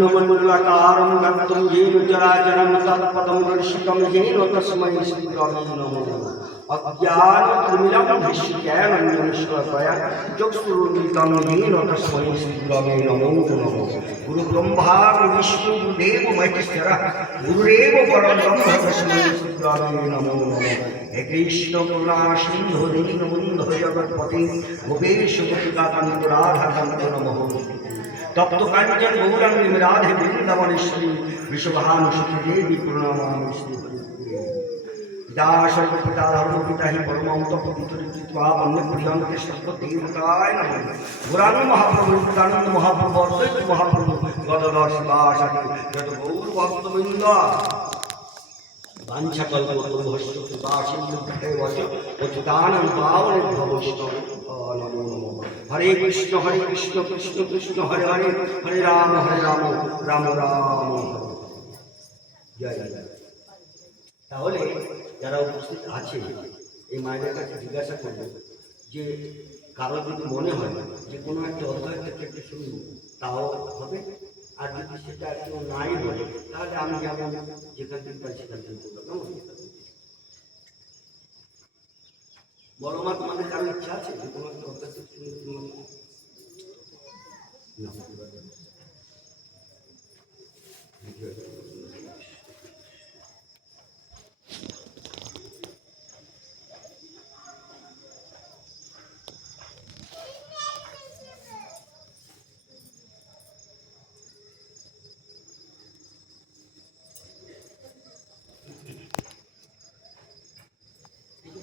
ब्रह्माण्डमण्डलाकारं व्याप्तं येन चराचरं तत्पदं दर्शितं येन तस्मै श्रीगुरवे नमः। अज्ञानतिमिरं दृश्यज्ञानञ्जनशलाकया चक्षुरुन्मिलितं येन तस्मै श्रीगुरवे नमो नमः। गुरुब्रह्मा गुरुविष्णु गुरुदेव महेश्वरः गुरुरेव परं ब्रह्म तस्मै श्रीगुरवे नमो नमः। हे कृष्ण करुणा सिन्धु दीनबन्धु जगत्पते गोपेश गोपिकाकान्त राधाकान्त नमः। तप्त कांचन गौरांगी राधे वृंदावनेश्वरी विश्वभानुसुती देवी प्रणमामि श्री दाशर्व पिता धर्म पिता ही परमं तपतित्वा वन्य प्रियंक सर्वदेवताय नमः। गुरांग महाप्रभु नित्यानंद महाप्रभु अद्वैत महाप्रभु गदाधर शिवासादि यत गौर भक्तवृंद वाञ्छाकल्पतरुभ्यश्च कृपासिन्धुभ्यैव च पतितानां पावनेभ्यो वैष्णवेभ्यो नमो नमः। हरे कृष्ण कृष्ण कृष्ण हरे हरे हरे राम राम राम हरे। जय जय। তাহলে যারা উপস্থিত আছে এই মায়ের কাছে জিজ্ঞাসা করবে যে কারো যদি মনে হয় যে কোনো একটা অধ্যায় থেকে একটু শুনবো তাও হবে, আর যদি সেটা কেউ নাই বলে তাহলে আমি যেমন যেখান থেকে পাই সেখান থেকে করবো। বলো মা, তোমাদের কারো ইচ্ছা আছে যে কোনো একটা অধ্যায় থেকে শুনবো?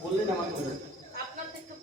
বললেন আমার আপনার থেকে